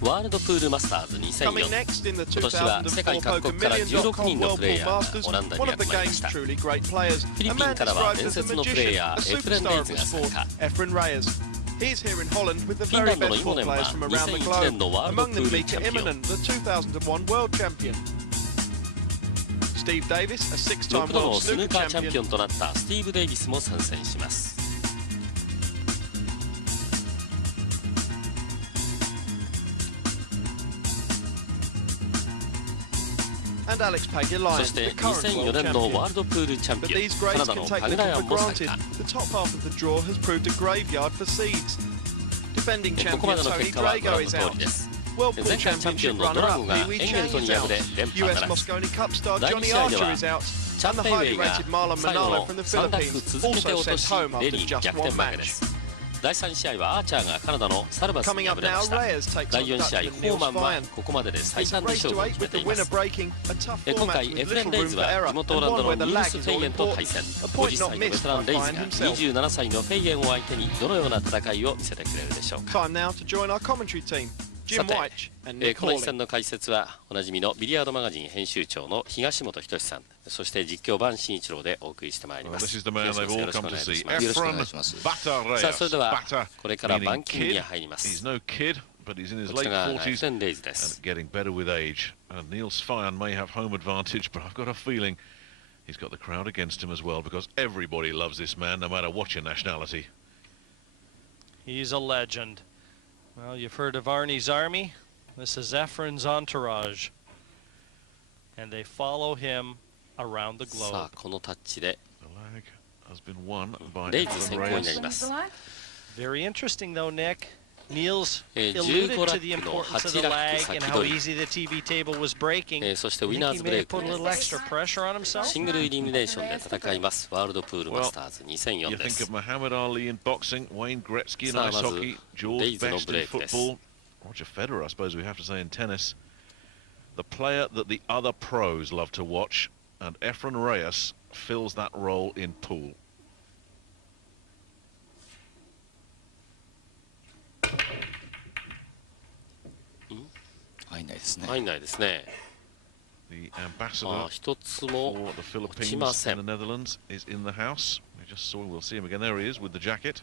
ワールドプールマスターズ2004、 Coming next in the 今年は世界各国から16人のプレイヤーがオランダに one 集 of the まりま game's した。フ truly great players. ィリ A ピン man からは described 伝 as a 説のプレイ magician, ヤ a ーエフレン・レ superstar イ of ズ the が参 sport, 加。 EFREN REYES. He's here in Holland with the フィン very ランドの best イ sport モネン players は from around the 2001 globe. 年のワールド Among プ them ール Mika チャンピオン。 Immonen, the 2001 world champion. Steve Davis, a 6 six-time 度の world スヌー snooker カーチャンピオ champion. ンとなったスティーブ・デイビスも参戦します。And Alex そ Pagulayan, して the current 2004 world 年の champion. ワールドプールチャン But ピオン these カナ grades ダ can の take パグラ little ヤ for ンも参 granted. 加。 The top half of the draw has proved a graveyard for seeds. Defending ここま champion での Tony 結果はご Drago 覧の is 通 out. りです。 World 前 Pool 回チャンピオ Championship ンのドラ runner-up ゴが Pee エ Wee ンゲル Chang ト is に敗れ out. 連覇 US ならず。 Mosconi Cup star 第2 Johnny 試合で Archer は is out. チャン And ペ the イウェ highly イが rated Marlon 最後 Manalo の from the 3ダック Philippines 続けて also 落と sent し home レ after ディ just 逆 one 転負けで match. す。第3試合はアーチャーがカナダのサルバスに Coming 敗 up れま now, した。 Reyes takes 第 on 4試合 Dutchman ホーマ NIELS ンは FEIJEN. ここまでで最 It's 短 a で race 勝 to 負を eight 決め with て the いま winner す。 breaking. A tough 今 format 回 with エフレン・ little レイ room ズ for は error 地元オ and ランダ one の where the ニール lag ス・ is フェ all イエンと対 important. 戦。 A 50 歳 point not のベ missed テラン by レイズ Feijen が himself. 27歳のフェイエンを相手にどのような戦いを見せてくれるでしょうか。 Time now to join our commentary team. Jim さて White and Nick この一戦 Hawley. の解説はおなじみのビリヤードマガジン編集長の東本仁さん、そして実況番真一郎でお送りしてまいります。よろしくお願いします。さあそれではこれから番金に入ります。 But he's in his こち late らがエ 40s フレン・レイズで and す。 getting better with age. And NIELS FEIJEN may have home advantage, but I've got a feeling he's got the crowd against him as well because everybody loves this man, no matter what your nationality. He's a legend. Well, you've heard of Arnie's army. This is EFREN's entourage. And they follow him around the さ globe. あこのタッチで The lag has been won by レイズ先 EFREN 行にな Reyes. ります。 Very interesting, though, Nick. Niels 15 alluded to ラ the ックの importance of 8 the ラッ lag ク and 先 how 取り、 easy the TV table was breaking. そしてウィ You ナー think ズ he ブ may レイ have ク put a little extra pressure on himself? シングルイリミネーションで戦いますワールドプールマスターズ You 2004で think す of。Muhammad Ali in boxing, Wayne Gretzky in さあ ice まず hockey, George レイズの Best ブレ in イクです。 football, Roger Federer, I suppose we have to say, in tennis. The player that the other pros love to watch, and EFREN Reyes fills that role in pool. 入んないですね。入んないですね。 The あ ambassador 一つも for the 落ち Philippines ませ and ん。 the Netherlands is in the house. We just saw, we'll see him again. There he is with the jacket.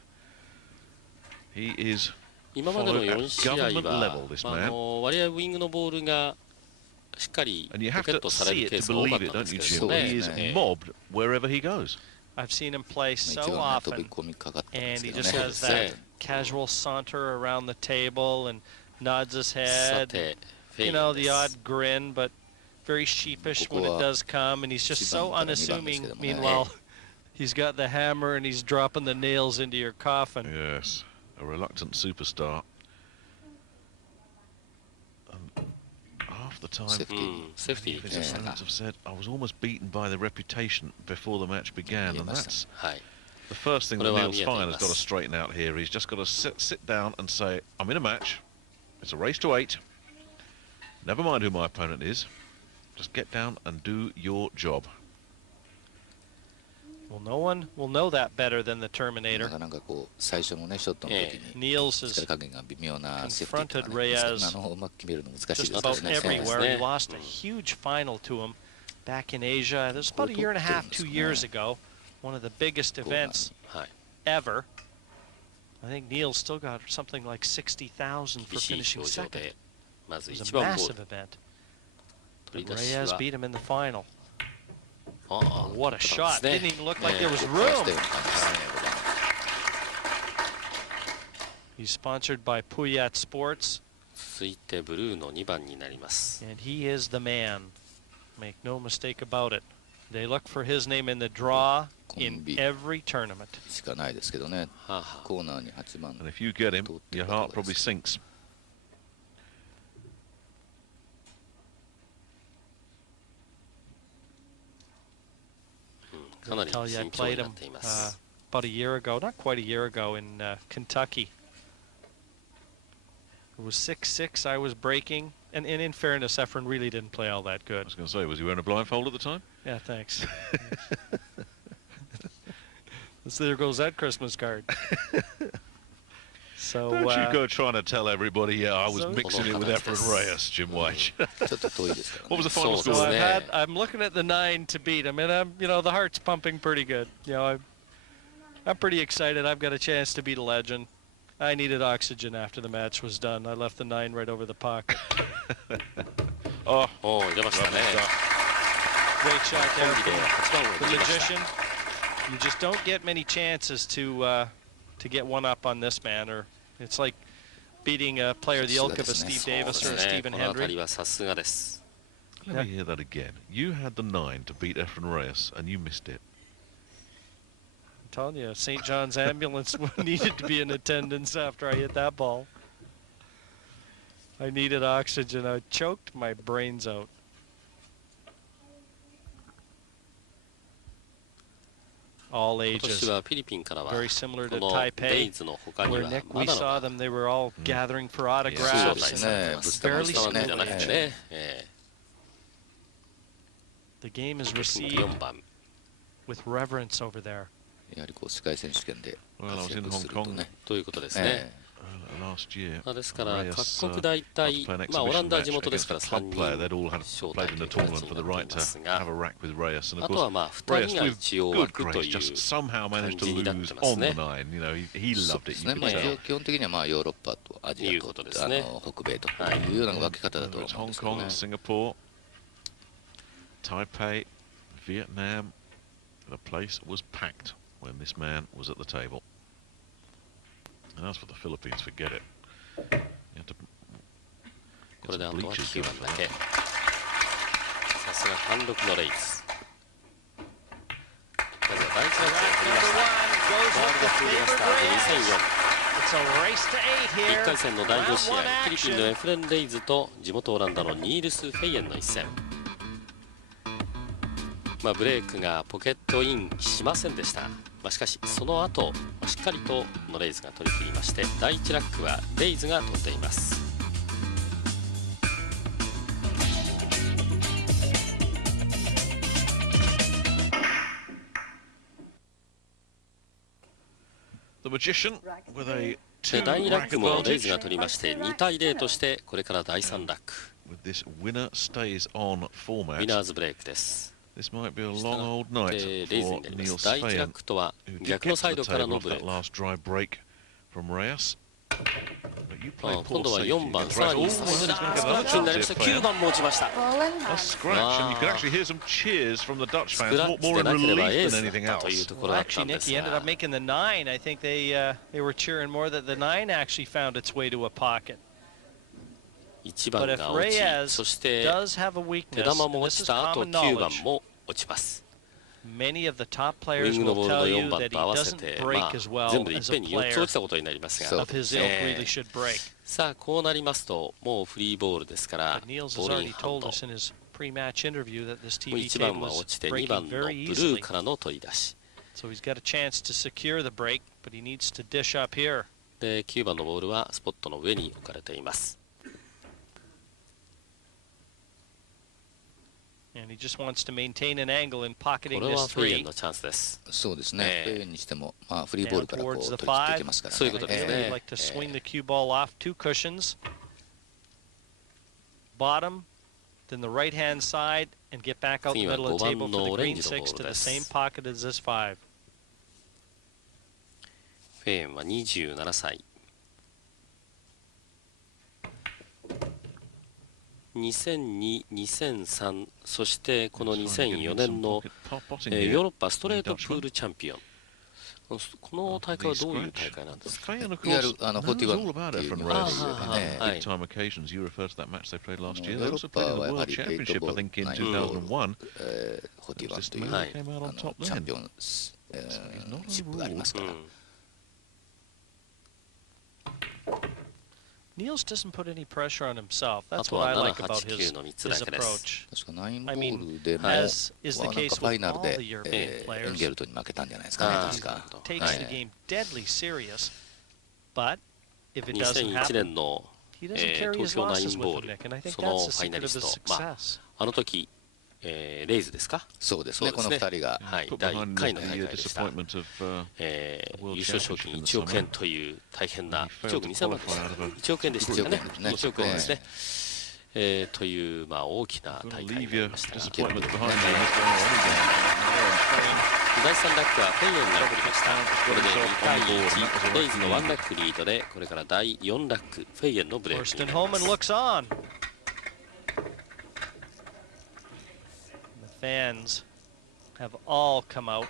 He is 今までの followed at 4試合 government は level, this man. 割合ウィングのボールがしっかり And you ポ have ケッ to トされ see る it ケー to スが多かっ believe た it, んで don't す you, けど Jim? ね。 He is mobbed wherever he goes. I've seen him play 一 so 度ね飛び often, 込みかかったんで and す he けど just ね。 has that casual saunter around the table and nods his さ head. てフェイ You ン know, で the す odd grin, but very sheepish when it does come, and he's just so unassuming. Meanwhile, he's got the hammer and he's dropping the nails into your coffin. Yes, a reluctant superstar. And half the time, セーフティーにセーフティ his ーでしたか。 opponents have said, I was almost beaten by the reputation before the match began. And that's はい。 the first thing that これは NIELS 見えてい FEIJEN ま has got to す。 straighten out here. He's just got to sit down and say, I'm in a match. It's a race to 8. Never mind who my opponent is. Just get down and do your job. Well, no one will know that better than the な Terminator. かなかこう最初のねショットの時に Niels 力 has 加減が微妙なセーフティーと confronted かね、 Reyes うまく決めるの難しい just です about からね。 everywhere. He lost a huge final to him back in Asia. This was about a year and a half, 2 years ago. One of the biggest events はい。 ever. I think Niels still got something like 60,000 for 厳しい finishing 表情 second. でまず It was 1 a 番ボー massive ル event. 取り But 出し Reyes は beat him in the final. ああ What a そうなん shot. です Didn't ね even look like ね there was した room. ような感じですね。He's sponsored by Puyat Sports, 続いてブルーの2番になります。 and he is the man. Make no mistake about it. They look for his name in the draw in every tournament. しかないですけどね。はあはあコーナーに8番 And if you get him, your heart probably sinks. かなり Tell you, I 慎重 played にな him っています。 about a year ago, not quite a year ago, in Kentucky. It was 6-6. I was breaking, and in fairness, EFREN really didn't play all that I good. was going to say, was he wearing a blindfold at the time? Yeah, thanks. So there goes that Christmas card. So, don't you go trying to tell everybody, yeah, I was mixing it with EFREN Reyes, Jim White. What was the final score? So I'm looking at the 9 to beat him, and the heart's pumping pretty good. I'm pretty excited. I've got a chance to beat a legend. I needed oxygen after the match was done. I left the 9 right over the pocket. Oh, 出ましたね。 Great shot there from the magician. You just don't get many chances to get one up on this man, or it's like beating a player the ilk of a Steve Davis or a Stephen Hendry. Let me hear that again. You had the 9 to beat EFREN Reyes, and you missed it. I'm telling you, St. John's ambulance needed to be in attendance after I hit that ball. I needed oxygen. I choked my brains out. All ages. Very similar to Taipei, where Nick, we saw them, they were all gathering for autographs. Fairly similar. The game is received with reverence over there. Well, I was in Hong Kong last year. ですから各国大体、オランダは地元ですから3人 they'd all had played in the tournament for the right to have a rack with Reyes, and of あとはcourse 2人が Reyes 一応 with 枠 good とい grace う just somehow managed to 感じになって lose ます on ね。 the 9. You know, he loved it. You could tell. 基本的にはヨーロッパとアジアと北米というような分け方だと It's 思うん Hong ですけど Kong, ね。 Singapore, Taipei, Vietnam. The place was packed when this man was at the table. And as for the Philippines, forget it. You have to これであとは9番だけ。さすが貫禄のレイズ。まずは第1ラックを取りました。ワールドフードマスターズ2004。1回戦の第5試合、フィリピンのエフレン・レイズと地元オランダのニールス・フェイエンの一戦。ブレイクがポケットインしませんでした。しかしその後しっかりとのレイズが取り切りまして、第1ラックはレイズが取っています。The magician with a 第2ラックもレイズが取りまして2対0として、これから第3ラック with this winner stays on ウ format. ィナーズブレイクです。 This might be a long old night レイズ for になります。 NIELS 第1ラッ FEIJEN, クとは who did 逆の get サイ to ド the からの table ブレイ that ク。 last dry break from Reyes. But you played 今 poor 度は safety 4番、 against さら Reyes. に Oh, さすが he's gonna ス get クラッ another チになりま chance した。 here, 9番も落ちました。 A scratch, and you can actually hear some cheers from the Dutch ス fans, クラッチ more で in なければエ relief ース than anything だったという else. ところだったん Actually, で Nick, す he ended が up making the 9. I think they were cheering more that the 9 actually found its way to a pocket. 1番 But が if 落ち、 Reyes そして does have a 手 weakness, 玉も and 落 this ち is た後 common 9番 knowledge, も落ちます。 many of the top ウ players ィングの will ボールの tell 4 you 番 that と he 合わせ doesn't て、break as 全 well 部でいっ as ぺ a んに4つ player 落ちたことになりますが、 of his ilk really should break. さあこうなりますともうフリーボールですから、 But Niels ボ has ールイン already ハン told ド。 us in his pre-match interview that this もう TV 1 table 番は落 was ちて2番 breaking の very ブルー easily. からの取り出し So he's got a chance to secure the break, but he needs to dish up here. で9番のボールはスポットの上に置かれています。 And he just wants to maintain an angle in こ pocketing れは this フェイエン 3. のチャンスです。そうですね。フェイエンにしてもフリーボールからこう Down towards 取 the り切っていけますからね。そういうことですね。 He'd like to swing the cue ball off 2 cushions, bottom, then the right-hand side, and get back out the 次は middle of the 5 番 table の for the オレン green ジのボ 6 to ールで the す。 same pocket as this 5. フェイエンは27歳。2002、2003、そしてこの2004年のヨーロッパストレートプールチャンピオン。この大会はどういう大会なんですか？いわゆる41っていう日本ですよね。Big time occasions. You refer to that match they played last year. They ヨーロ also ッパ played in the はやは World りエイト Championship, ボ I ール think, in 9 2001. 41というはいCame out on top チャン then. ピオンシップがありますから。Niels doesn't put any pressure on himself. あ That's と what I は like 7、 about 8、9 his の3つだけです。 approach. 確か9ボ I ー mean, ルでも as is the なんか case ファイ with ナル all で the European エン players, ゲルトに負けたんじゃないですかね。確か。 takes は the い。 game deadly serious. But if it doesn't 2001 happen, 年の he doesn't carry his 東京ナイ losses ンボ with ー him, ル Nick, and I think その that's フ the ァイナ secret リ of ス his ト、success. あの時レイズですか。そうですね、この2人が、はい、第1回の大会でした。優勝賞金1億円という大変な、1億2000万でした。1億円でしたね。1億円ですね。という、大きな大会になりましたが、第3ラックはフェイエンが取りました。これで2対1、レイズの1ラックリードで、これから第4ラック、フェイエンのブレークになります。Fans have all come out. こ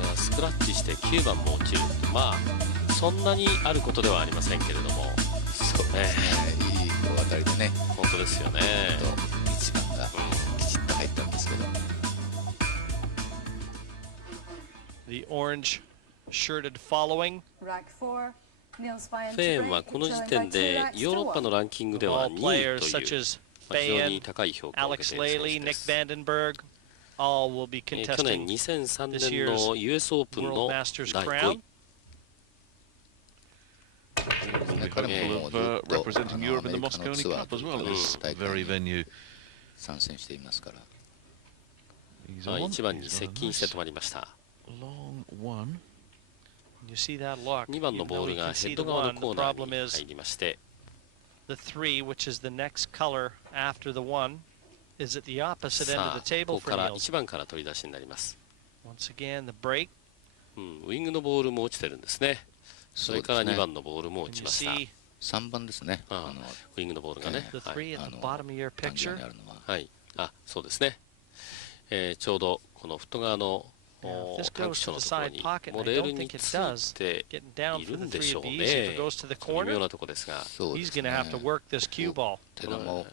れはスクラッチして9番も落ちる。そんなにあることではありませんけれども。そうですね。いい大当たりでね。本当ですよね。1番がきちっと入ったんですけど。The orange shirted following. フェーンはこの時点でヨーロッパのランキングでは2位という非常に高い評価を受けている選手です。去年2003年の US オープンの第5位。彼ももうずっとアメリカのツアーという大会に参戦していますから。1番に接近して止まりました。2番のボールがヘッド側のコーナーに入りまして、さあ、ここから1番から取り出しになります。ウイングのボールも落ちてるんですね。それから2番のボールも落ちました。3番ですね。ウイングのボールがね。はい。そうですね。ちょうどこのフット側の短期所のところにもうレールについているんでしょうね。微妙なところですが。手玉を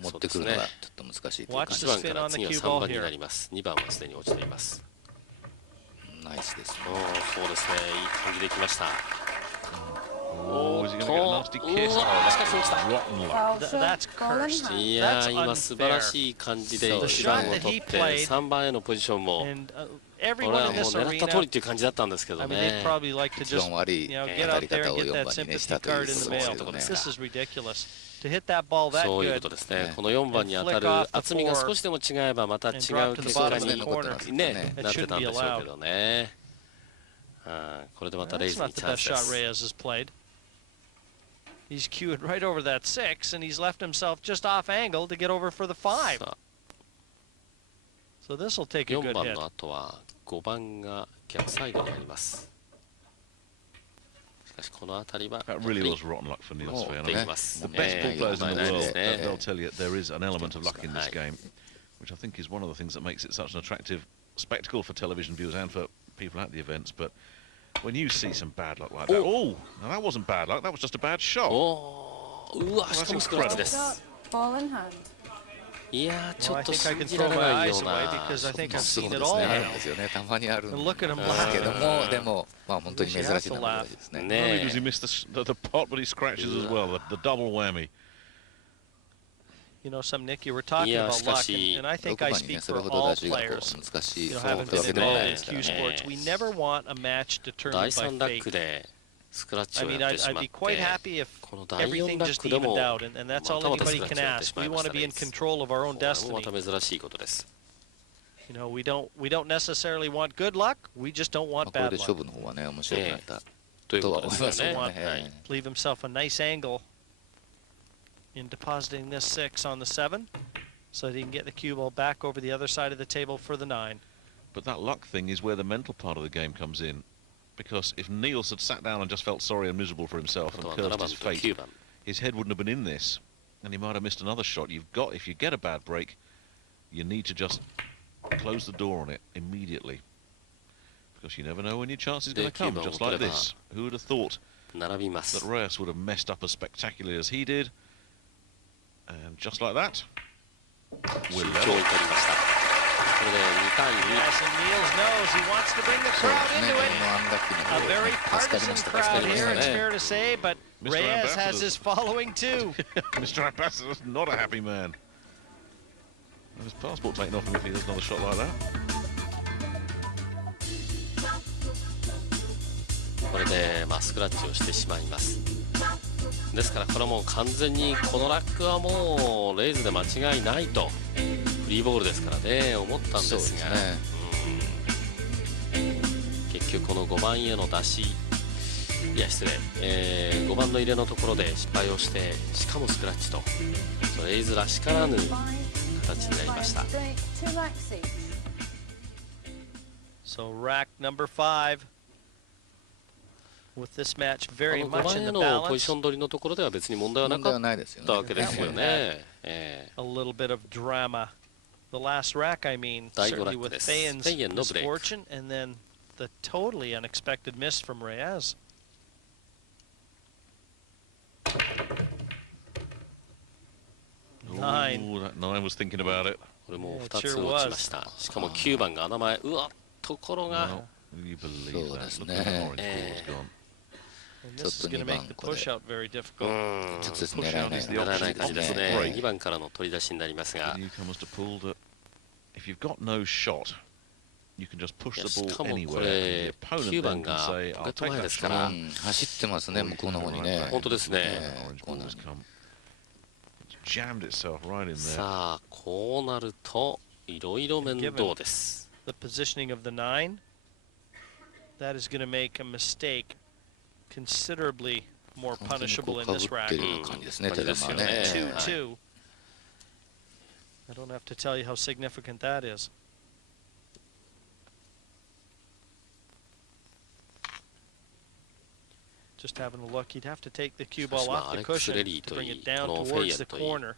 持ってくるのがちょっと難しいという感じ。1番から次は3番になります。2番はすでに落ちています。ナイスですね。そうですね。いい感じできました。いやー、今素晴らしい感じで1番を取って3番へのポジションもこれはもう狙った通りっていう感じだったんですけどね。一番悪い当たり方を4番にしたというところですそういうことですね。この4番に当たる厚みが少しでも違えばまた違う結果になってたんでしょうけどね。これでまたレイズにチャンスです。He's cued right over that 6, and he's left himself just off angle to get over for the 5. So this will take a good hit. 4番の後は5番が逆サイドになります。しかしこの辺りは That really was rotten luck for NIELS FEIJEN. The best ball players in the world, they'll tell you there is an element of luck in this game, which I think is one of the things that makes it such an attractive spectacle for television viewers and for people at the events. But when you see some bad luck like that, now that wasn't bad luck, that was just a bad shot. うわ、しかもスクラッチです。いやー、ちょっと信じられないような。そうですね、たまにあるんですけども、でも、本当に珍しいなことですね。Not only does he miss the pot, but he scratches as well, the double whammy. You know, Nick, you were talking about luck, and I think I speak for all players. Having been involved in Q sports, we never want a match determined by fate. I mean, I'd be quite happy if everything just evened out, and that's all anybody can ask. We want to be in control of our own destiny. You know, we don't necessarily want good luck. We just don't want bad luck. Leave himself a nice angle in depositing this 6 on the 7, so that he can get the cue ball back over the other side of the table for the 9. But that luck thing is where the mental part of the game comes in, because if NIELS had sat down and just felt sorry and miserable for himself and cursed his fate, his head wouldn't have been in this, and he might have missed another shot. If you get a bad break, you need to just close the door on it immediately, because you never know when your chance is going to come, just like this. Who would have thought that Reyes would have messed up as spectacularly as he did? And just like that, we're level. Yes, and NIELS knows he wants to bring the crowd into it. A very partisan crowd here, it's fair to say, but Reyes has his following too. Mr. Ambassador is not a happy man. His passport taken off him if he does another shot like that. これでスクラッチをしてしまいます。ですからこれはもう完全にこのラックはもうレイズで間違いないと、フリーボールですからね、思ったんですが、結局この5番への出し、いや失礼、5番の入れのところで失敗をして、しかもスクラッチと、レイズらしからぬ形になりました。So rack number 5 with this match very much in the balance. 5番へのポジション取りのところでは別に問題はなかったわけですよね。A little bit of drama. The last rack, I mean, certainly with Feijen's misfortune, and then the totally unexpected miss from Reyes. That 9 was thinking about it. これも2つ落ちました。しかも9番が穴前、うわっところが。そうですね。ちょっと2番これ直接狙えない感じですね。2番からの取り出しになりますが。If you've got no shot, you can just push the ball anywhere. 9番がポケット前ですから。走ってますね、向こうの方にね。本当ですね。さあ、こうなるといろいろ面倒です。The positioning of the 9, that is going to make a mistake considerably more punishable in this rack. 2-2. I don't have to tell you how significant that is. Just having a look, he'd have to take the cue ball off the cushion to bring it down towards the corner.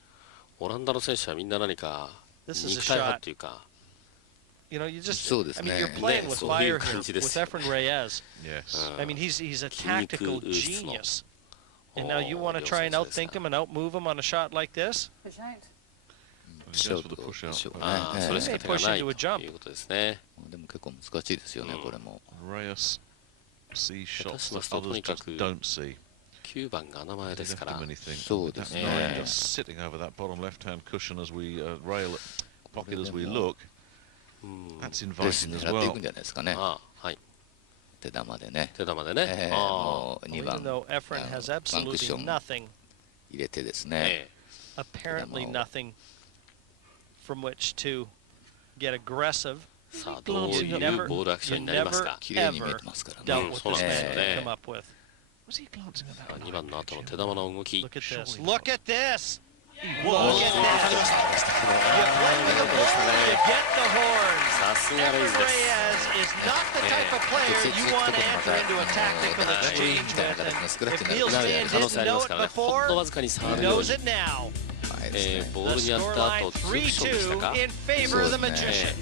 オランダの選手はみんな何か肉体派というか。You know, you just, I mean, you're playing with fire here with EFREN Reyes. Yes. I mean, he's a tactical genius. And now you want to try and outthink him and outmove him on a shot like this? He goes for the push out. それしか手がないということですね。でも結構難しいですよね、これも。Reyes sees shots that others just don't see. 9番が穴前ですから。そうですね。Just sitting over that bottom left-hand cushion as we rail pocket as we look. That's inviting as well. 狙っていくんじゃないですかね。はい。手玉でね。手玉でね。もう2番 Even though EFREN has absolutely nothing, 入れてですね。apparently nothing from which to get aggressive. さあ、どういうボールアクションになりますか。綺麗に見えてますからね。Dealt with this man to come up with. 2番の後の手玉の動き。Look at this. Look at this. You play with the ball, you get the horn. EFREN Reyes is not the type of player you want to enter into a tactical exchange with. And if Niels Feijen didn't know it before, he knows it now. The scoreline 3-2 in favor of the magician.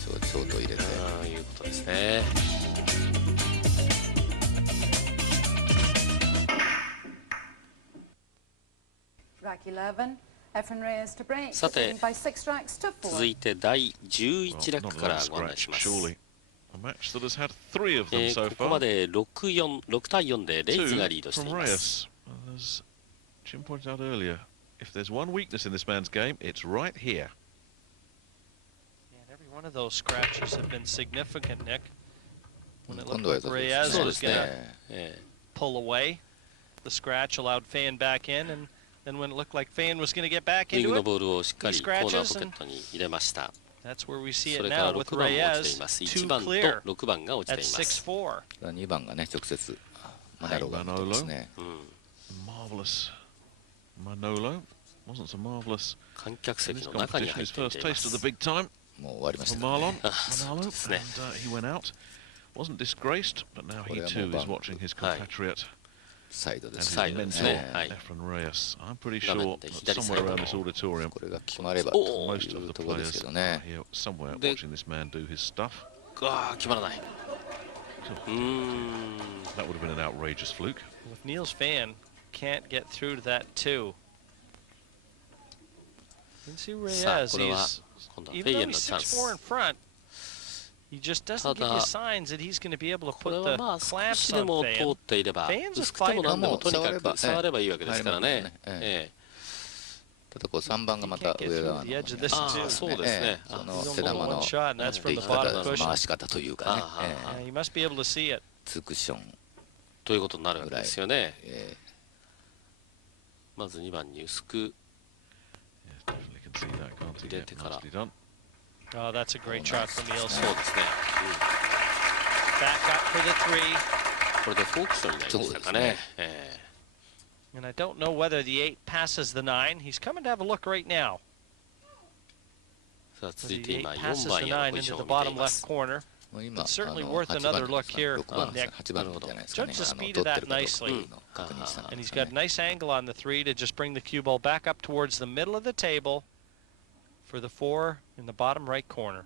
ショート入れて。いうことですね。さて、続いて第11ラックからご案内します。ここまで6対4でレイズがリードしています。Jim pointed out earlier, if there's one weakness in this man's game, it's right here. Every one of those scratches have been significant, Nick. When it looked like Reyes was going to pull away, the scratch allowed Feijen back in, and then when it looked like Feijen was going to get back into it, he scratches, and that's where we see it now with Reyes, 2 clear at 6-4. 2番がね、直接マナロが見てますね。Marvelous. Manolo wasn't so marvelous. 観客席の中に入っています。First taste of the big time. もう終わりました。Manolo, and he went out. Wasn't disgraced, but now he too is watching his compatriot. サイドですね。EFREN Reyes. I'm pretty sure somewhere around this auditorium, これが決まれば most of the players are here somewhere watching this man do his stuff. 決まらない。That would have been an outrageous fluke. If Niels Feijen can't get through to that 2. You can see Reyes, even though he's 6-4 in front, he just doesn't give you signs that he's going to be able to put the clamps on Feijen. Feijen's a fighter. 触ればいいわけですからね。ただこう3番がまた上側のそうですね。その手玉のでき方、回し方というかね。You must be able to see it. 2クッション。ということになるわけですよね。まず2番に薄く入れてから。Oh, that's a great shot from Niels. そうですね。Back up for the three. これでフォークションになりましたかね。And I don't know whether the 8 passes the 9. He's coming to have a look right now. さあ続いて今 The 4 8番 passes へ the の 9 ポジシ into ョン the を見てい bottom ま left す。corner. It's certainly worth another look here, Nick. Judge the speed of that nicely. And he's got a nice angle on the 3 to just bring the cue ball back up towards the middle of the table for the 4 in the bottom right corner.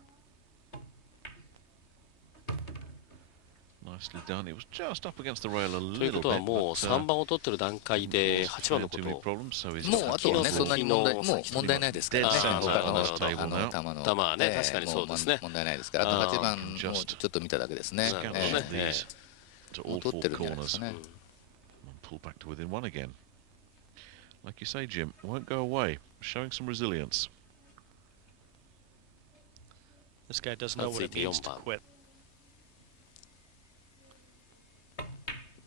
Nicely done. It was just up against the rail a という little ことは bit. もう3番を取ってる段階で8番のことをもうあとはねそんなに問題ないですからね。他の球の球はね確かにそうですね。問題ないですから。あと8番をちょっと見ただけですね。もう取ってるんじゃないですかね。Pull back to within one again. Like you say, Jim, won't go away. Showing some resilience. This guy doesn't know what it means to quit.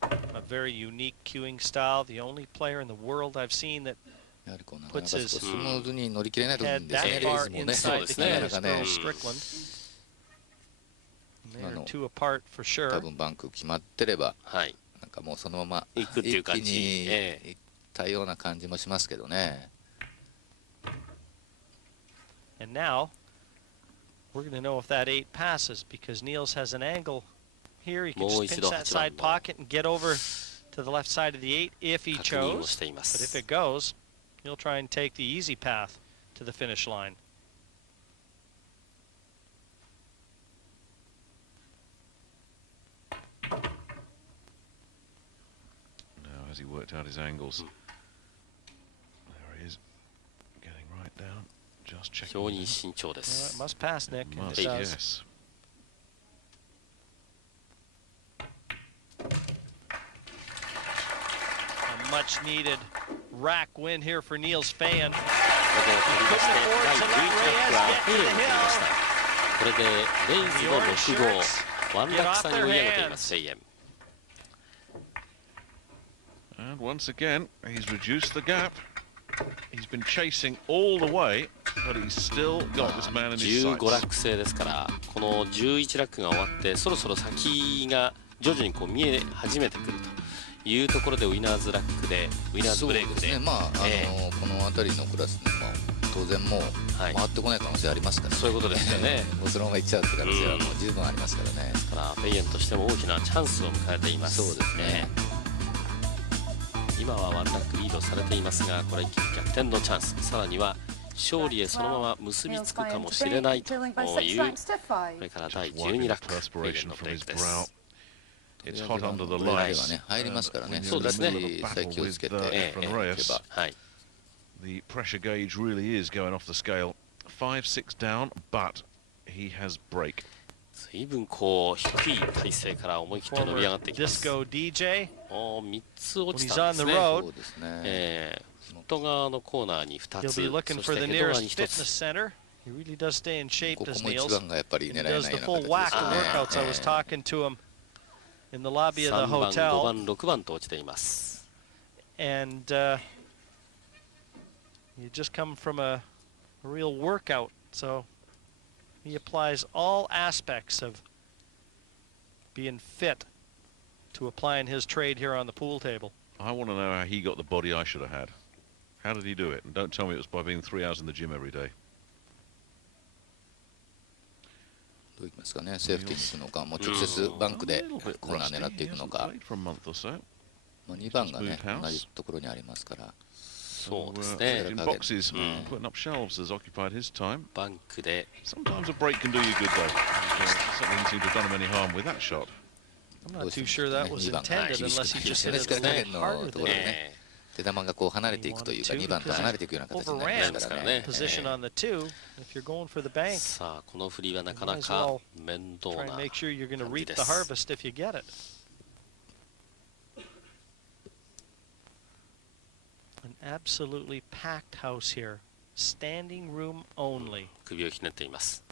A very unique cueing style. The only player in the world I've seen that puts his head that far inside the cue is Earl Strickland. They are 2 apart for sure. 多分バンク決まってれば、なんかもうそのまま一気にいったような感じもしますけどね。And now we're going to know if that 8 passes because Niels has an angle. Here he can just pinch that side pocket and get over to the left side of the 8 if he chose. But if it goes, he'll try and take the easy path to the finish line. Now as he worked out his angles, there he is, getting right down, just checking. 非常に慎重です。It must pass, Nick. It must, yes. Much needed rack win here for Niels Feijεν. He couldn't afford to let Reyes get to the hill. これでレイズの6号、ワンラック差に追い上げています、フェイエン。And once again, he's reduced the gap. He's been chasing all the way, but he's still got this man in his sights. 15ラック制ですから、この11ラックが終わって、そろそろ先が徐々にこう見え始めてくるというところでウィナーズラックでウィナーズブレイクで、この辺りのクラスでも当然もう回ってこない可能性ありますから、そういうことですよね。もうそのままいっちゃうって可能性はもう十分ありますからね。ですからフェイエンとしても大きなチャンスを迎えています。そうですね。今はワンラックリードされていますが、これ一気に逆転のチャンス、さらには勝利へそのまま結びつくかもしれないという、これから第12ラックフェイエンのブレイクです。It's hot under the lights. 入りますからね。そうですね。気をつけて EFREN REYES. The pressure gauge really is going off the scale. 5-6 down, but he has break. 随分こう低い体勢から思い切って伸び上がってきます。Disco DJ. 3つ落ちたんですね。そうですね。外側のコーナーに2つ、そしてヘッド側に1つ。He really does stay in shape, ここ does も Niels. 一番がやっぱり狙えないような Does the full whack of workouts. I was talking to him in the lobby of the 3番、5 hotel. 番、6番と落ちています。And you just come from a real workout, so he applies all aspects of being fit to applying his trade here on the pool table. I want to know how he got the body I should have had. How did he do it? And don't tell me it was by being 3 hours in the gym every day. どういきますかね。セーフティーに行くのか、もう直接バンクでコーナー狙っていくのか。2番がね、同じところにありますから。そうですね。In boxes, putting up shelves has occupied his time. バンクで。Sometimes a break can do you good though. Certainly didn't seem to have done him any harm with that shot. I'm not too sure that was intended unless he just hit it a little harder than that. 手玉がこう離れていくというか、2番と離れていくような形になりますからね。Position on the 2 if you're going for the bank. さあこの振りはなかなか面倒な感 Try and make sure you're going to じ reap で the す。 harvest if you get it. An absolutely packed house here. Standing room only. 首をひねっています。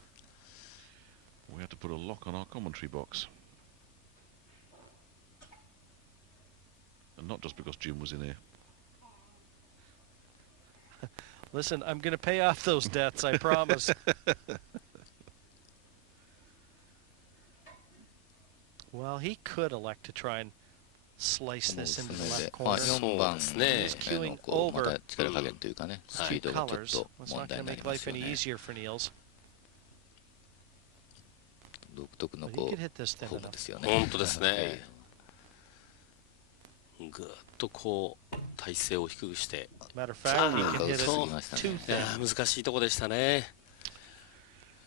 We had to put a lock on our commentary box. not just because Jim was in here. Listen, I'm going to pay off those debts, I promise. Well, he could elect to try and slice this into the left corner. 4番He's queuing また over 力加減というかね、スピードがちょっ colors. と It's 問 not 題 going に to なり make ま life すよ any ね。 easier for Niels. 独特の But he こ could hit this う thin フォーム enough. ですよね。本当ですね。ぐっとこう体勢を低くして。 Matter of fact, he can hit it too いや thin. 難しいとこでしたね。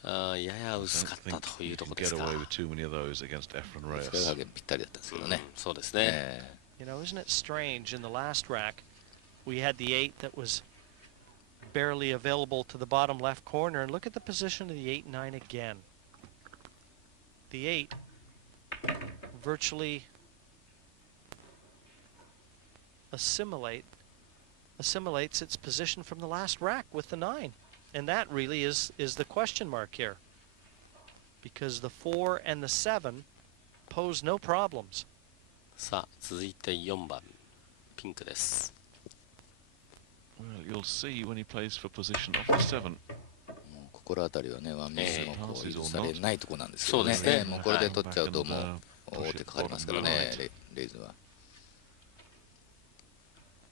やや薄かったというところですか。 Get away with too many of those against EFREN 力 Reyes. 加減ぴったりだったんですけどね。そうですね。You know, isn't it strange? In the last rack, we had the 8 that was barely available to the bottom left corner. And look at the position of the 8-9 again. The 8 virtually assimilates its position from the last rack with the 9. And that really is the question mark here. Because the 4 and the 7 pose no problems. さあ続いて4番ピンクです。 Well, you'll see when he plays for position off the 7. もう心当たりはね、ワンミスもこう許されないとこなんですけどね。もうこれで取っちゃうともう大手かかりますからね、レイズは。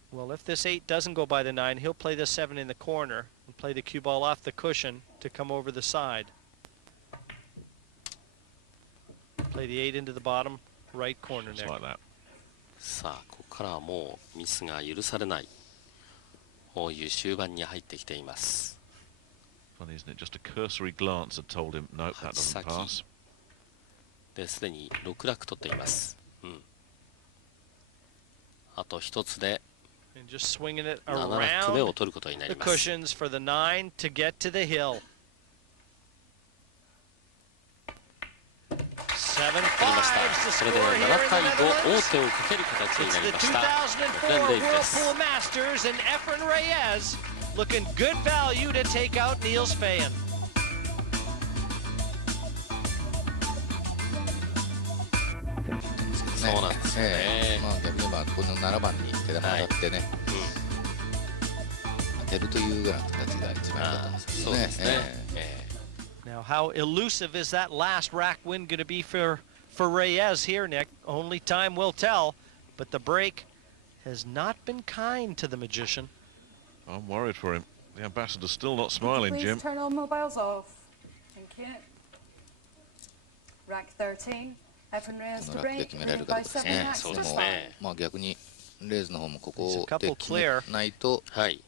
Well, if this 8 doesn't go by the 9, he'll play the 7 in the corner and play the cue ball off the cushion to come over the side. Play the 8 into the bottom right corner next. Like that. さあここからはもうミスが許されないこういう終盤に入ってきています。 Funny, isn't it? Just a cursory glance had told him, nope, that doesn't pass. ですでに6楽取っています。あと一つで And just swinging it 7ラック目を around 取ることにな the ります。 cushions for the 9 to get to the hill. 7-5 それで7対5王手をかける形になりました。2004 Whirlpool Masters and EFREN Reyes looking good value to take out NIELS FEIJEN. そうなんですよね。まあ逆に言えばこの7番に手玉当たってね、当てるというような形が一番良かったんですけどね。Now, how elusive is that last rack win going to be for Reyes here, Nick? Only time will tell. But the break has not been kind to the magician. I'm worried for him. The ambassador's still not smiling, Please Jim. turn all mobiles off. Thank you. Rack 13. EFREN Reyes to break. By 7 racks to 5. まあ逆にレイズの方もここで決めないと危ない。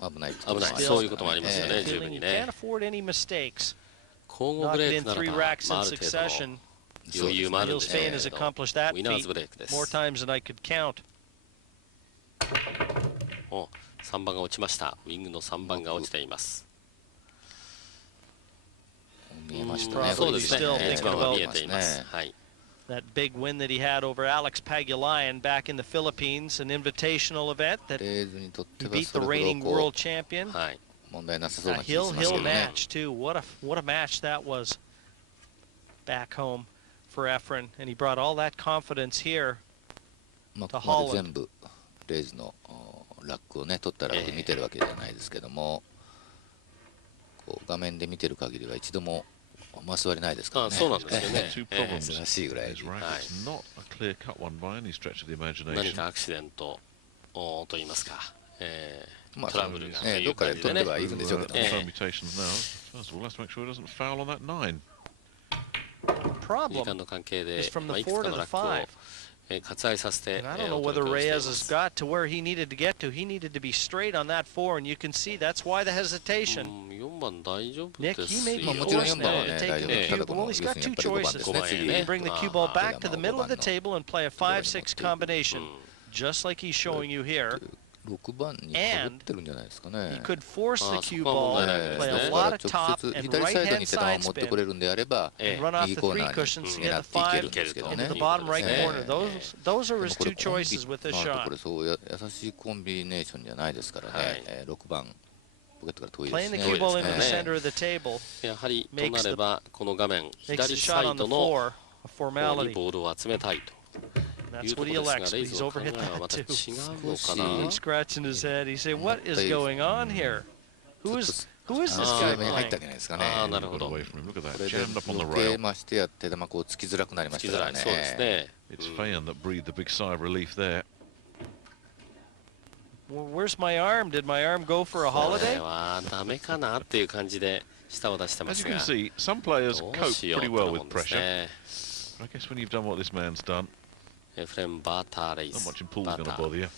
危ない。そういうこともありますよね。十分にね。 Can't afford any mistakes. 交互ブレイクならば、 3 racks in succession. 余裕もあるん NIELS ですけ FEIJEN れ has ど、 accomplished that ウィナーズブ feat レイクです。 more times than I could count. 3番が落ちました。ウィングの3番が落ちています。見えましたね。そうですね。1番は見えています。はい。 That big win that he had over Alex Pagulayan back in the Philippines, an invitational event that he beat the reigning world champion. はい。 問題なさそう A な気がしますけ hill どね。 match too. What a match that was back home for EFREN, and he brought all that confidence here まあ to ここまで Holland. 全部レイズのラックをね取ったラック見てるわけじゃないですけども、こう画面で見てる限りは一度も回す割ないですからね。そうなんですよね。珍しいぐらい。 It's not a clear-cut one by any stretch of the 何 imagination. かアクシデントと言いますか、まあトラブルがとどいうっかで飛ん感じでね。ではいるんでしょうけどね。 Permutations now. First of all, let's make sure he doesn't foul on that 9. 時間 Problem の関係で is from the いくつ 4か to の the ラックを 5. 割愛させて And I don't know お whether 届けをしていま Reyes has す。 got to where he needed to get to. He needed to be straight on that 4, and you can see that's why the hesitation. 4番大丈夫 Nick, で he す may よ be もちろん forced 4番は now ね to take 大 the 丈夫です。た cue. だこ Well, の he's 要 got するに two やっぱり5番です choices. ね。 5 次 番 He ね can bring the cue ball back to the middle of the table and play a 5-6 combination, just like he's showing you here. 6番にかぶってるんじゃないですか He ね。 could force the そ cue こは問 ball, 題ないですね。 play a だ lot から of 直 top 接 and 左サイド right-hand に手玉を side 持って spin これるんであれば、 and run off 右 the コー three ナーに cushions to 狙 get っ the ていけ 5 るんですけど into ね。 the bottom right ええ corner. Those are で his もこれ two choices with this まあこ shot. れそう優しいコンビネーションじゃないですからね。6番ポケットから遠いで Playing す the ね。 cue ball into the ね center of the table やはりとなればこの画面 makes 左 the サ shot イ on the ドの 4 a 方に formality. ボールを集めたいと。that's what he elects, but he's overhit that too. He's scratching his head. He said, "What is going on here? Who is this guy playing?" Look at that, jammed up on the rail. It's Feijен that breathed a big sigh of relief there. Well, where's my arm? Did my arm go for a holiday? As you can see, some players cope pretty well with pressure. I guess when you've done what this man's done, not much in pool is going to bother you.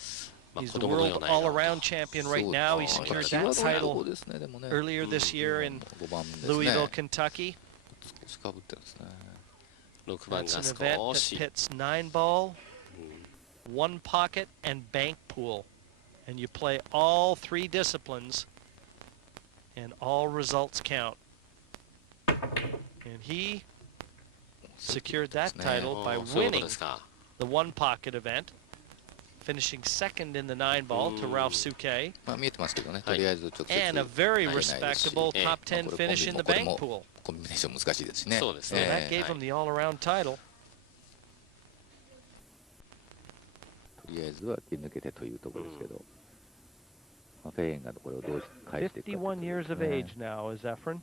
He's the world all-around champion right now. He secured that title earlier this year in Louisville, Kentucky. That's an event that pits 9-ball, 1-pocket, and bank pool. And you play all 3 disciplines, and all results count. And he secured that title by winning the 1-pocket event, finishing second in the 9-ball to Ralph Souquet, and a very respectable top 10 finish in the bank pool. So that gave him the all-around title. 51 years of age now is EFREN.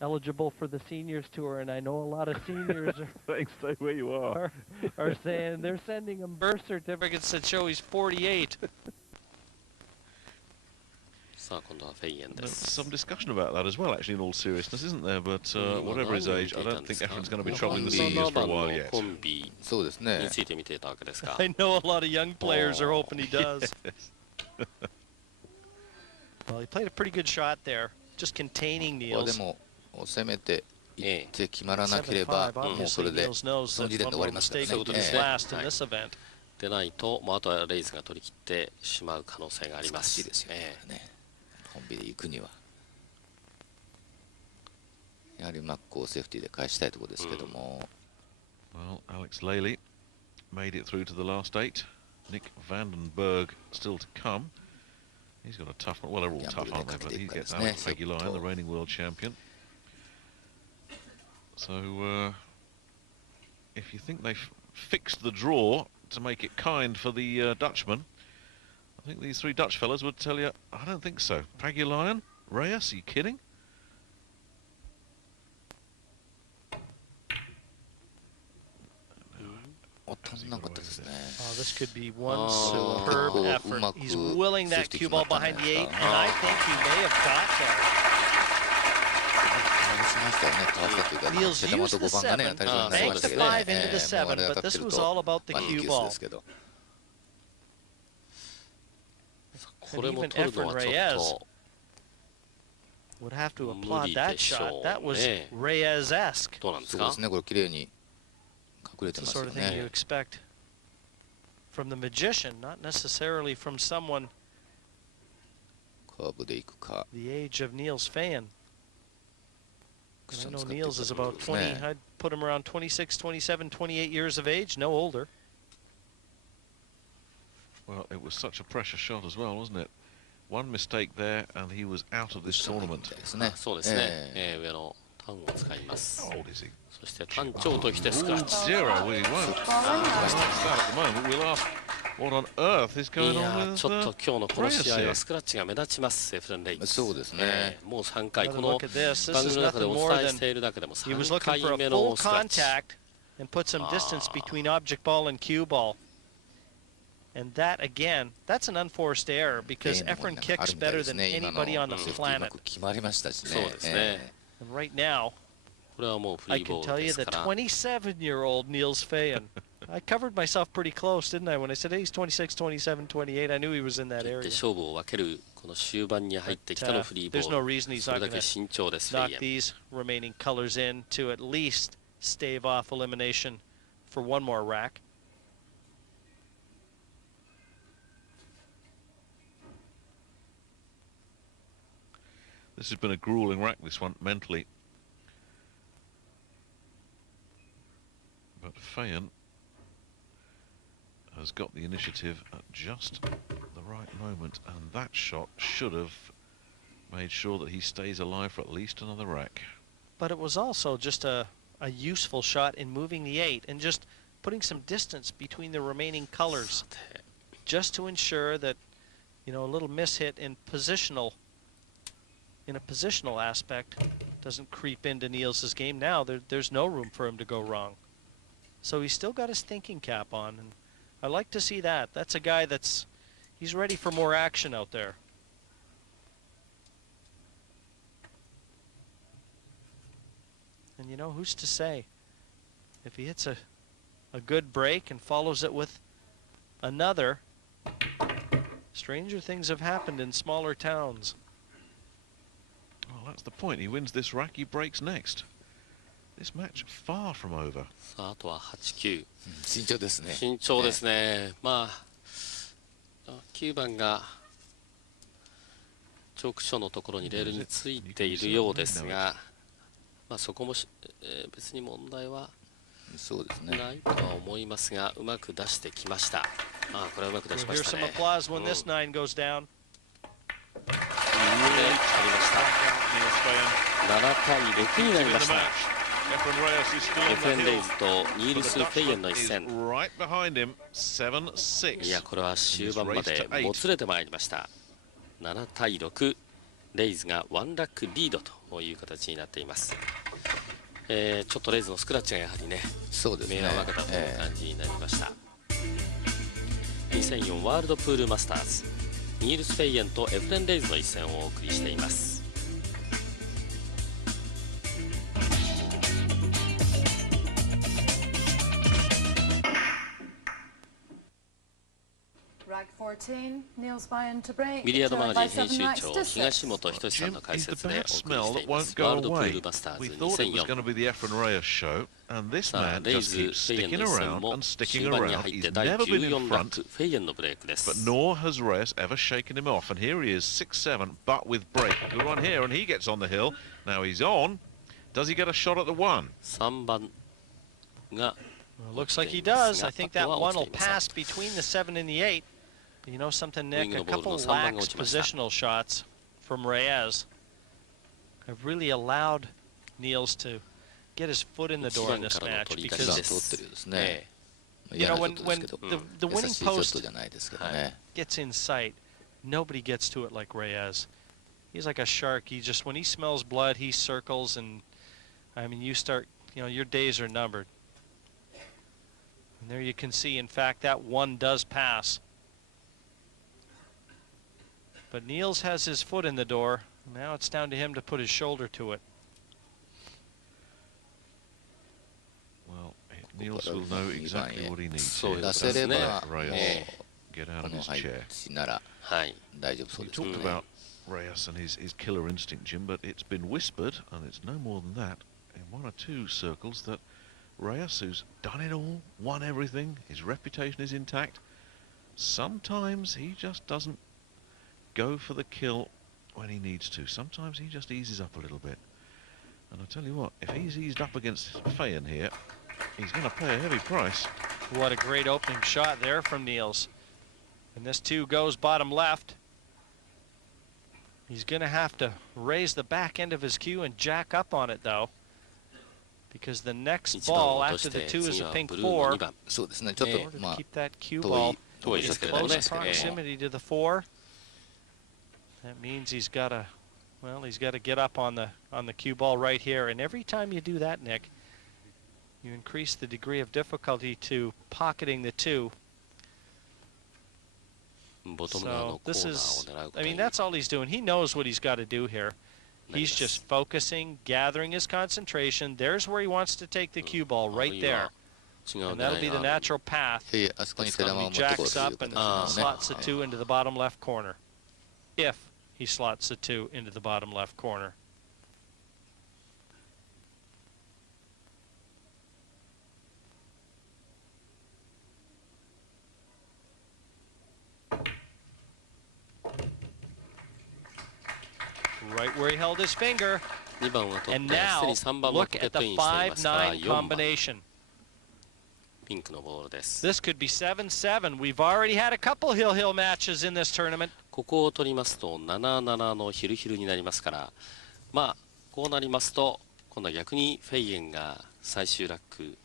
Eligible for the seniors tour, and I know a lot of seniors are saying they're sending him birth certificates that show he's 48. There's some discussion about that as well, actually, in all seriousness, isn't there? But whatever his age, I don't think EFREN's going to be troubling the seniors for a while yet. I know a lot of young players are hoping he does. Well, he played a pretty good shot there, just containing Niels. 攻めていって決まらなければ、もうそれでその時点で終わりますからね。でないと、もうあとはレイズが取り切ってしまう可能性があります。難しいですよね。コンビで行くには。やはりうまくこうセーフティーで返したいところですけども。Well, Alex Lely made it through to the last 8. Nick Vandenberg still to come. He's got a tough one. Well, they're all tough, aren't they? But he gets Alex Feijen, the reigning world champion. So, if you think they've fixed the draw to make it kind for the Dutchman, I think these 3 Dutch fellas would tell you, I don't think so. Pagulayan, Reyes, are you kidding? Oh, this could be one superb effort. He's willing that cue ball behind the 8, and I think he may have got that. Niels used the 7, banked the 5 into the 7, but this was all about the cue ball. And even EFREN Reyes would have to applaud that shot. That was Reyes-esque. It's the sort of thing you expect from the magician, not necessarily from someone the age of Niels Feijen. I know Niels is about 20, I'd put him around 26, 27, 28 years of age, no older. Well, it was such a pressure shot as well, wasn't it? One mistake there, and he was out of this tournament. そうですね。上のタンを使います。How old is he? そしてタン長ときてスクラッチ。Zero, we won't. At the moment, we'll ask what on earth is going on with ちょっと今日のこの試合はスクラッチが目立ちます、EFRENレイズ。そうですね。もう3回、この番組の中でお伝えしているだけでも3回目のスクラッチ。And put some distance between object ball and cue ball. And that, again, that's an unforced error because EFREN kicks better than anybody on the planet. And right now, I can tell you that 27-year-old Niels Feijen, I covered myself pretty close, didn't I? When I said, hey, he's 26, 27, 28, I knew he was in that area. There's no reason he's not going to knock these remaining colors in to at least stave off elimination for one more rack. This has been a grueling rack, this one, mentally. But Feijen has got the initiative at just the right moment, and that shot should have made sure that he stays alive for at least another rack. But it was also just a useful shot in moving the 8 and just putting some distance between the remaining colors, just to ensure that, you know, a little mishit in a positional aspect doesn't creep into Niels' game. Now there's no room for him to go wrong. So he's still got his thinking cap on, and I like to see that. That's a guy he's ready for more action out there. And you know, who's to say? If he hits a good break and follows it with another, stranger things have happened in smaller towns. Well, that's the point. He wins this rack, he breaks next. This match far from over. さあ、あとは8、9。慎重ですね。慎重ですね。まあ、9番がチョークショーのところにレールについているようですが、まあそこも別に問題はないとは思いますが、うまく出してきました。ああ、これはうまく出しましたね。7対6になりました。エフレン・レイズとニールス・フェイエンの一戦。いや、これは終盤までもつれてまいりました。7対6、レイズが1ラックリードという形になっています。ちょっとレイズのスクラッチがやはりね、明暗を分けたという感じになりました。2004ワールドプールマスターズ、ニールス・フェイエンとエフレン・レイズの一戦をお送りしています。ビリヤードマガジン編集長東本仁さんの解説でお送りしています。ワールドプールマスターズ2004。さあ、レイズ・フェイエンの一戦も終盤に入って第14ラック、フェイエンのブレイクです。But nor has Reyes ever shaken him off, and here he is 6-7, but with break. Good one here, and he gets on the hill. Now he's on. Does he get a shot at the one? 3番が looks like he does. I think that one will pass between the 7 and the 8. You know something, Nick? A couple lax positional shots from Reyes have really allowed Niels to get his foot in the door in this match, because you know, when the winning post gets in sight, nobody gets to it like Reyes. He's like a shark. He just, when he smells blood, he circles, and I mean, you know, your days are numbered. And there you can see, in fact, that one does pass. But Niels has his foot in the door. Now it's down to him to put his shoulder to it. Well, Niels will know exactly what he needs. So get out of his chair. You talked about Reyes and his killer instinct, Jim, but it's been whispered, and it's no more than that, in one or two circles, that Reyes, who's done it all, won everything, his reputation is intact, sometimes he just doesn't go for the kill when he needs to. Sometimes he just eases up a little bit. And I tell you what, if he's eased up against Feyen here, he's going to pay a heavy price. What a great opening shot there from Niels. And this two goes bottom left. He's going to have to raise the back end of his cue and jack up on it, though, because the next ball after the two is a pink 4. So to keep that cue ball in close proximity to the 4. That means he's got to, well, he's got to get up on the cue ball right here. And every time you do that, Nick, you increase the degree of difficulty to pocketing the 2. So this is, I mean, that's all he's doing. He knows what he's got to do here. He's just focusing, gathering his concentration. There's where he wants to take the cue ball, right there. And that'll be the natural path. He jacks up and slots the 2 into the bottom left corner. If he slots the 2 into the bottom left corner. Right where he held his finger. And now look at the 5-9 combination. This could be 7-7. We've already had a couple hill matches in this tournament. ここを取りますと7-7のヒルヒルになりますから、まあこうなりますと今度は逆にフェイエンが最終ラック、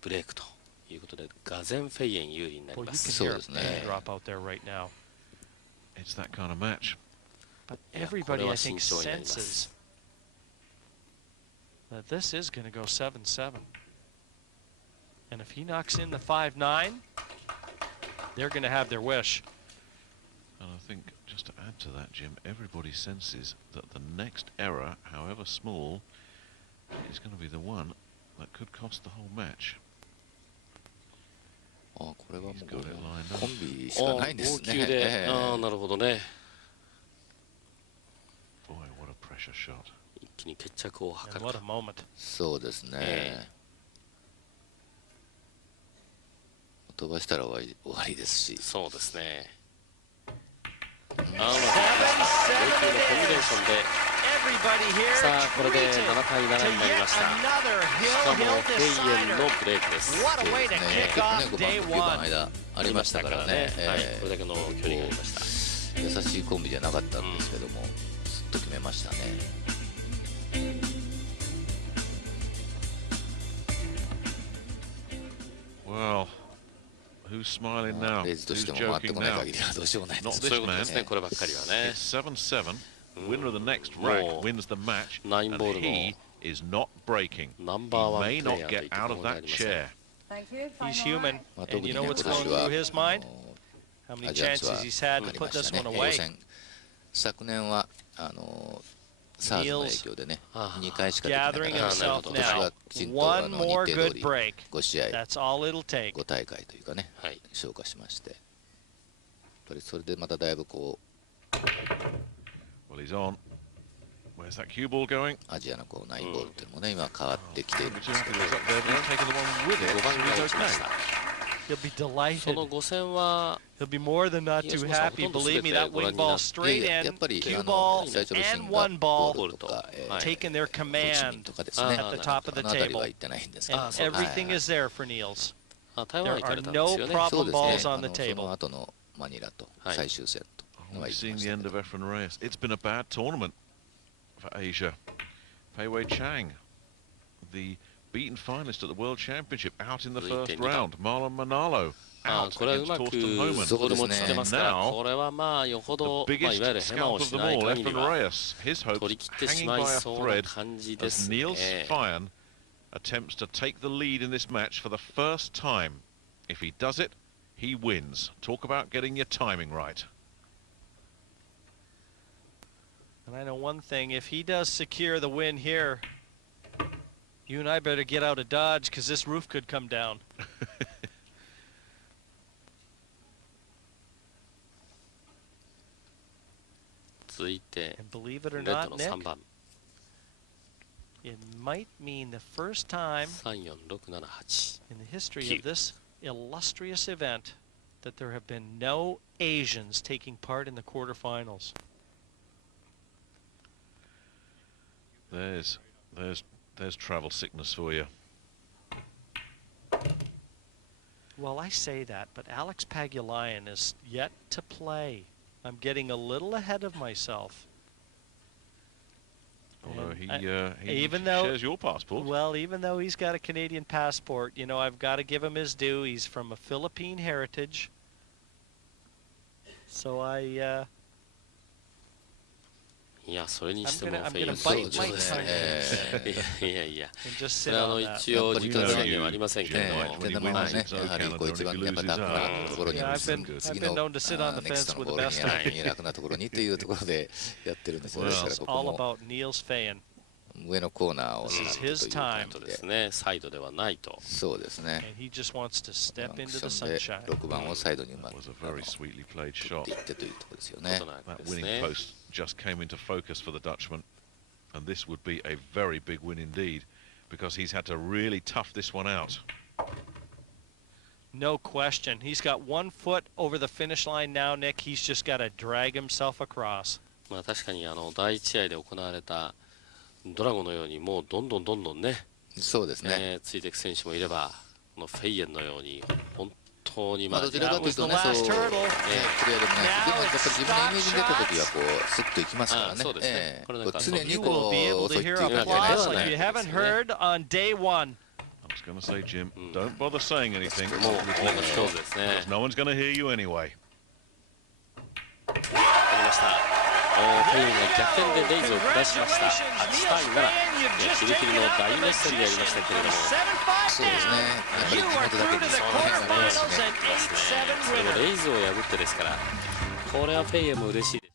ブレイクということで、がぜんフェイエン有利になります。そうですね。It's that kind of match. But everybody, I think, senses that this is going to go 7-7. And if he knocks in the 5-9, they're going to have their wish. And I think, just to add to that, Jim, everybody senses that the next error, however small, is going to be the one that could cost the whole match. これはもうコンビしかないですね。なるほどね。Boy, what a pressure shot. 一気に決着を図る。What a moment. そうですね。飛ばしたら終わりですし。そうですね。同級のコンビネーションで、さあこれで7対7になりました。しかもフェイエンのブレイクです。結構ね、5番、9番間ありましたからね。これだけの距離がありました。優しいコンビじゃなかったんですけども、すっと決めましたね。Well, who's smiling now? レイズとしても回ってこない限りはどうしようもないです。そういうことですね。こればっかりはね。It's 7-7. Winner of the next rack wins the match, and he is not breaking. He may not get out of that chair. He's human, and you know what's going through his mind? How many chances he's had to put this one away. 昨年はサーズの影響でね、2回しかできなかったので、今年はきちんと日程通り5試合、5大会というかね、消化しまして、やっぱりそれでまただいぶこう。Well, he's on. Where's that cue ball going? アジアのこうナインボールっていうのもね、今変わってきているんですけど。5番が落ちました。He'll be delighted. その5戦は He'll be more than not too happy. Believe me, that wing ball straight in, cue ball and one ball taking their command at the top of the table. And everything is there for Niels. There are no problem balls on the table. その後のマニラと最終戦と。We've seen the end of EFREN REYES. It's been a bad tournament for Asia. Pei Wei Chang, the beaten finalist at the World Championship, out in the first round. Marlon Manalo out against Torsten Homan. Now, the biggest scalp of them all, EFREN REYES. His hopes hanging by a thread as NIELS FEIJEN attempts to take the lead in this match for the first time. If he does it, he wins. Talk about getting your timing right. And I know one thing, if he does secure the win here, you and I better get out of Dodge because this roof could come down. And believe it or not, Nick, it might mean the first time in the history of this illustrious event that there have been no Asians taking part in the quarterfinals. There's travel sickness for you. Well, I say that, but Alex Pagulayan is yet to play. I'm getting a little ahead of myself. Although he shares your passport. Well, even though he's got a Canadian passport, you know, I've got to give him his due. He's from a Philippine heritage. So I'm gonna bite my tongue. いやいや。それは一応時間制限はありませんけども。でもね、やはりこう一番やっぱダークなところに次のネクストのボールに楽なところにというところでやってるんですよ。ですからここも上のコーナーを狙ってということですね。サイドではないと。そうですね。6番をサイドにうまく打っていってというところですよね。That winning post just came into focus for the Dutchman, and this would be a very big win indeed, because he's had to really tough this one out. No question. He's got 1 foot over the finish line now, Nick. He's just got to drag himself across. まあ確かに第一試合で行われたドラゴンのようにもうどんどんね。そうですね。ついていく選手もいれば、このフェイエンのように本当にどちらかというとね、そうプレーでもない。でもやっぱり自分のイメージに出た時はこうスッといきますからね。そうですね。常にこうそういっていくわけではないですね。was going to say, Jim, don't bother saying anything. Because no one's going to hear you anyway. フェインが逆転でレイズを下しました。8対7。キリキリの大熱戦でやりましたけれども。そうですね。やっぱり地元だけにその変がないですね。レイズを破ってですから、これはフェイエンも嬉しいです。